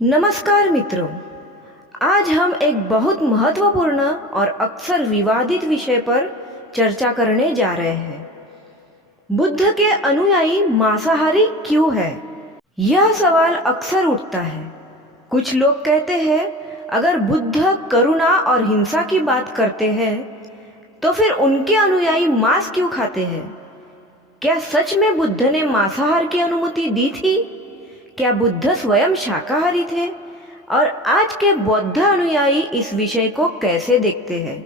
नमस्कार मित्रों, आज हम एक बहुत महत्वपूर्ण और अक्सर विवादित विषय पर चर्चा करने जा रहे हैं। बुद्ध के अनुयायी मांसाहारी क्यों है? यह सवाल अक्सर उठता है। कुछ लोग कहते हैं, अगर बुद्ध करुणा और हिंसा की बात करते हैं तो फिर उनके अनुयायी मांस क्यों खाते हैं? क्या सच में बुद्ध ने मांसाहार की अनुमति दी थी? क्या बुद्ध स्वयं शाकाहारी थे? और आज के बौद्ध अनुयायी इस विषय को कैसे देखते हैं?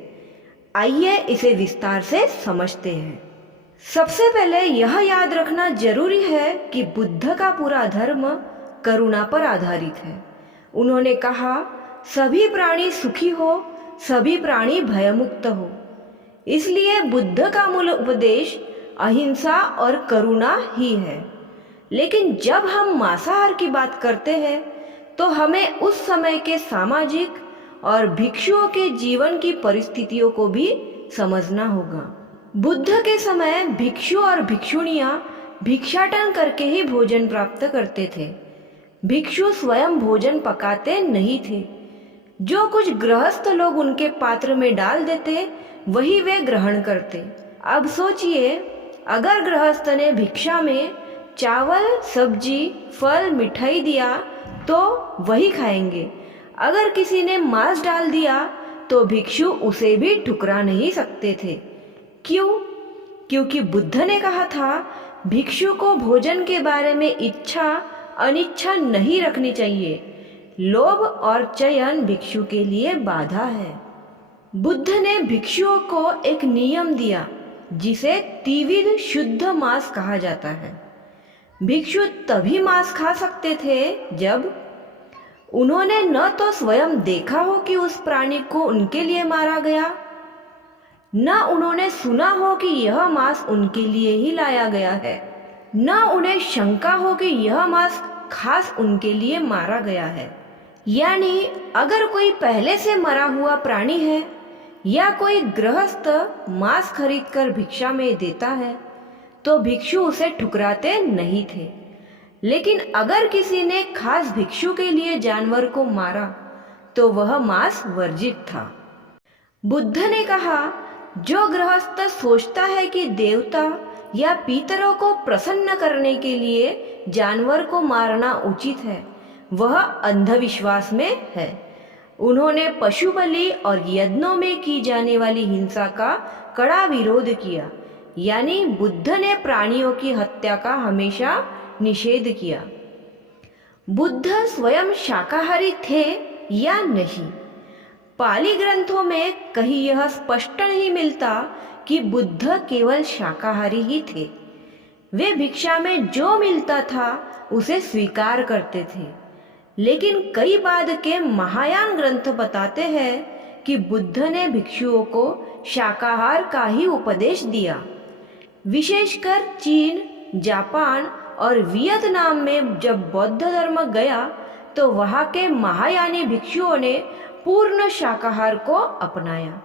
आइए इसे विस्तार से समझते हैं। सबसे पहले यह याद रखना जरूरी है कि बुद्ध का पूरा धर्म करुणा पर आधारित है। उन्होंने कहा, सभी प्राणी सुखी हो, सभी प्राणी भयमुक्त हो। इसलिए बुद्ध का मूल उपदेश अहिंसा और करुणा ही है। लेकिन जब हम मांसाहार की बात करते हैं तो हमें उस समय के सामाजिक और भिक्षुओं के जीवन की परिस्थितियों को भी समझना होगा। बुद्ध के समय भिक्षु और भिक्षुणियां भिक्षाटन करके ही भोजन प्राप्त करते थे। भिक्षु स्वयं भोजन पकाते नहीं थे। जो कुछ गृहस्थ लोग उनके पात्र में डाल देते वही वे ग्रहण करते। अब सोचिए, अगर गृहस्थ ने भिक्षा में चावल, सब्जी, फल, मिठाई दिया तो वही खाएंगे। अगर किसी ने मांस डाल दिया तो भिक्षु उसे भी ठुकरा नहीं सकते थे। क्यों? क्योंकि बुद्ध ने कहा था, भिक्षु को भोजन के बारे में इच्छा अनिच्छा नहीं रखनी चाहिए। लोभ और चयन भिक्षु के लिए बाधा है। बुद्ध ने भिक्षुओं को एक नियम दिया जिसे त्रिविध शुद्ध मांस कहा जाता है। भिक्षु तभी मांस खा सकते थे जब उन्होंने न तो स्वयं देखा हो कि उस प्राणी को उनके लिए मारा गया, न उन्होंने सुना हो कि यह मांस उनके लिए ही लाया गया है, न उन्हें शंका हो कि यह मांस खास उनके लिए मारा गया है। यानी अगर कोई पहले से मरा हुआ प्राणी है या कोई गृहस्थ मांस खरीदकर भिक्षा में देता है तो भिक्षु उसे ठुकराते नहीं थे। लेकिन अगर किसी ने खास भिक्षु के लिए जानवर को मारा तो वह मांस वर्जित था। बुद्ध ने कहा, जो गृहस्थ सोचता है कि देवता या पितरों को प्रसन्न करने के लिए जानवर को मारना उचित है, वह अंधविश्वास में है। उन्होंने पशु बलि और यज्ञों में की जाने वाली हिंसा का कड़ा विरोध किया। यानी बुद्ध ने प्राणियों की हत्या का हमेशा निषेध किया। बुद्ध स्वयं शाकाहारी थे या नहीं? पाली ग्रंथों में कहीं यह स्पष्ट नहीं मिलता कि बुद्ध केवल शाकाहारी ही थे। वे भिक्षा में जो मिलता था उसे स्वीकार करते थे। लेकिन कई बाद के महायान ग्रंथ बताते हैं कि बुद्ध ने भिक्षुओं को शाकाहार का ही उपदेश दिया। विशेषकर चीन, जापान और वियतनाम में जब बौद्ध धर्म गया तो वहाँ के महायानी भिक्षुओं ने पूर्ण शाकाहार को अपनाया।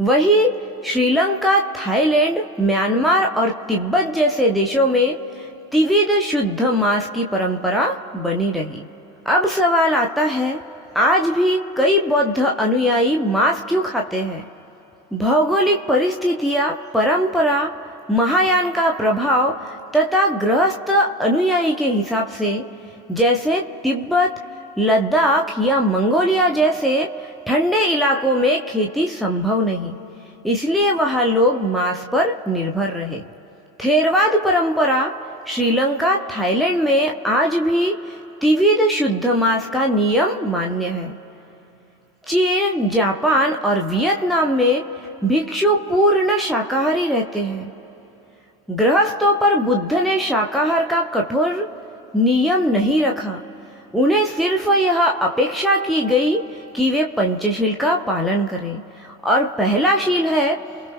वही श्रीलंका, थाईलैंड, म्यांमार और तिब्बत जैसे देशों में त्रिविध शुद्ध मांस की परंपरा बनी रही। अब सवाल आता है, आज भी कई बौद्ध अनुयायी मांस क्यों खाते हैं? भौगोलिक परिस्थितियां, परंपरा, महायान का प्रभाव तथा गृहस्थ अनुयायी के हिसाब से, जैसे तिब्बत, लद्दाख या मंगोलिया जैसे ठंडे इलाकों में खेती संभव नहीं, इसलिए वहाँ लोग मांस पर निर्भर रहे। थेरवाद परंपरा श्रीलंका, थाईलैंड में आज भी त्रिविध शुद्ध मांस का नियम मान्य है। चीन, जापान और वियतनाम में भिक्षु पूर्ण शाकाहारी रहते हैं। गृहस्थों पर बुद्ध ने शाकाहार का कठोर नियम नहीं रखा। उन्हें सिर्फ यह अपेक्षा की गई कि वे पंचशील का पालन करें। और पहला शील है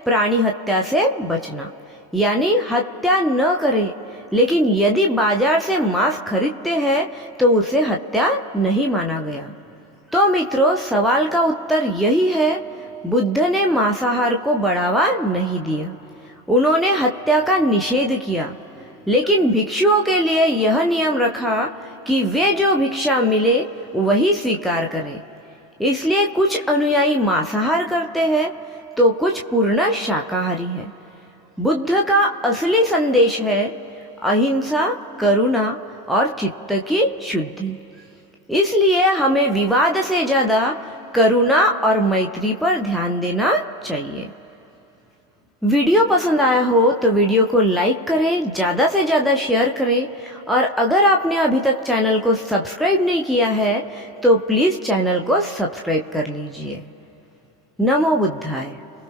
प्राणी हत्या से बचना, यानी हत्या न करें। लेकिन यदि बाजार से मांस खरीदते हैं तो उसे हत्या नहीं माना गया। तो मित्रों, सवाल का उत्तर यही है, बुद्ध ने मांसाहार को बढ़ावा नहीं दिया। उन्होंने हत्या का निषेध किया। लेकिन भिक्षुओं के लिए यह नियम रखा कि वे जो भिक्षा मिले वही स्वीकार करें। इसलिए कुछ अनुयायी मांसाहार करते हैं तो कुछ पूर्ण शाकाहारी हैं। बुद्ध का असली संदेश है अहिंसा, करुणा और चित्त की शुद्धि। इसलिए हमें विवाद से ज़्यादा करुणा और मैत्री पर ध्यान देना चाहिए। वीडियो पसंद आया हो तो वीडियो को लाइक करें, ज़्यादा से ज़्यादा शेयर करें और अगर आपने अभी तक चैनल को सब्सक्राइब नहीं किया है तो प्लीज़ चैनल को सब्सक्राइब कर लीजिए। नमो बुद्धाय।